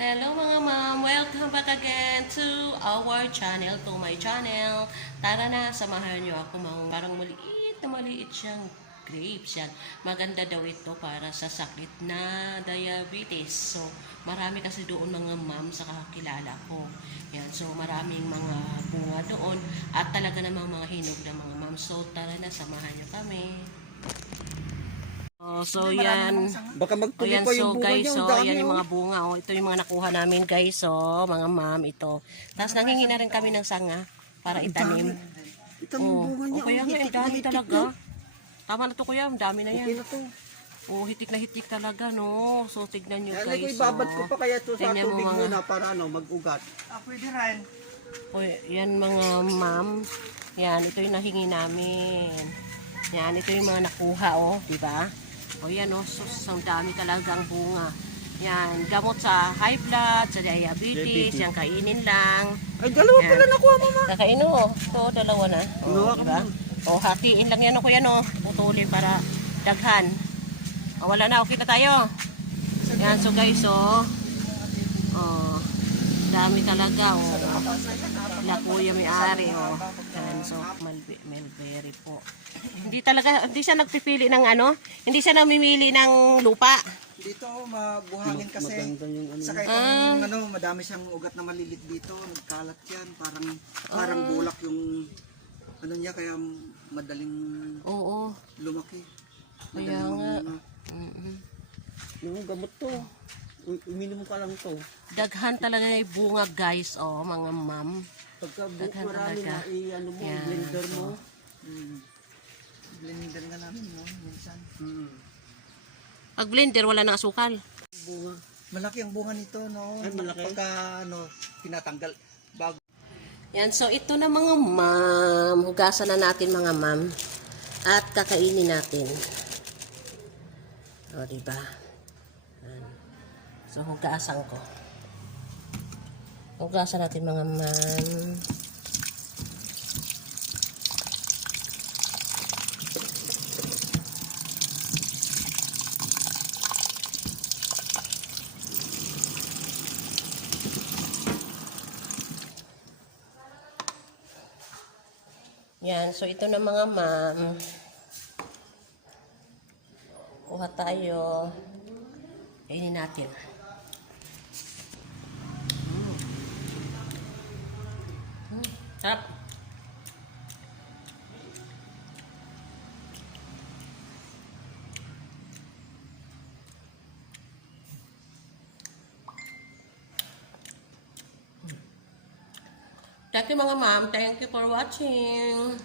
Hello mga ma'am! Welcome back again to our channel, to my channel. Tara na, samahan niyo ako mga parang maliit na maliit siyang grapes yan. Maganda daw ito para sa sakit na diabetes. So, marami kasi doon mga ma'am sa kakilala ko. Yan, so maraming mga bunga doon at talaga namang mga hinog ng mga ma'am. So, tara na, samahan niyo kami. Oh, so yan. Baka magtuloy yan, pa yung so bunga guys, niya. so dami, yan yung oh. mga bunga. Oh. Ito yung mga nakuha namin guys, so mga ma'am, ito. Tapos nangingi na rin kami ng sanga para itanim. Ito yung Oh, bunga niya. oh, kaya oh, nga, ang hitik na dami hitik talaga. na. Tama na to kuya, ang dami na Okay yan. na to. Oh, hitik na hitik talaga, no. So tignan nyo Yan, guys. ko ibabad oh. ko pa kaya to sa tubig mga- muna para ano, mag-ugat. O, yan mga ma'am. Yan, ito yung nahingi namin. Yan, ito yung mga nakuha, oh, di ba? O yan, oh, so, so, ang dami talagang bunga. Yan, gamot sa high blood, sa diabetes, Diabetes. yan, kainin lang. Ay, dalawa Yan. pala nakuha mo, ma. Kakain, oh. Ito, dalawa na. Ano, O, di ba? O, hatiin lang yan, yan, oh. Putulin para daghan. O, wala na, okay na tayo. Yan, so guys, oh. Oh, dami talaga, oh. Na kuya may-ari, oh. Yan, so, Malbe- Melberry po. Hindi talaga, hindi siya nagpipili ng ano, hindi siya namimili ng lupa. Dito mabuhangin kasi. Ano. Sa kahit Ah. ano, madami siyang ugat na malilit dito. Nagkalat yan. Parang, parang bulak yung ano niya kaya madaling Oo. lumaki. Kaya Madaling nga. mga- Mm-mm. Yung gamot to. Uminom ka lang to. Daghan talaga yung bunga, guys, oh, mga ma'am. Pagka Daghan marami talaga. na, i-ano mo, Yan, blender mo. Hmm. Blender nga namin no, minsan. Hmm. Pag blender, wala nang asukal. Bunga. Malaki ang bunga nito, no? Ay, malaki? Pagka, ano, tinatanggal. Bago Yan, so ito na mga ma'am. Hugasan na natin mga ma'am. At kakainin natin. O, diba? Yan. So, hugasan ko. Hugasan natin mga ma'am. Yan, so ito na mga ma'am. Kuha tayo. Kainin natin. Mm. Mm, Sarap. Thank you mga ma'am. Thank you for watching.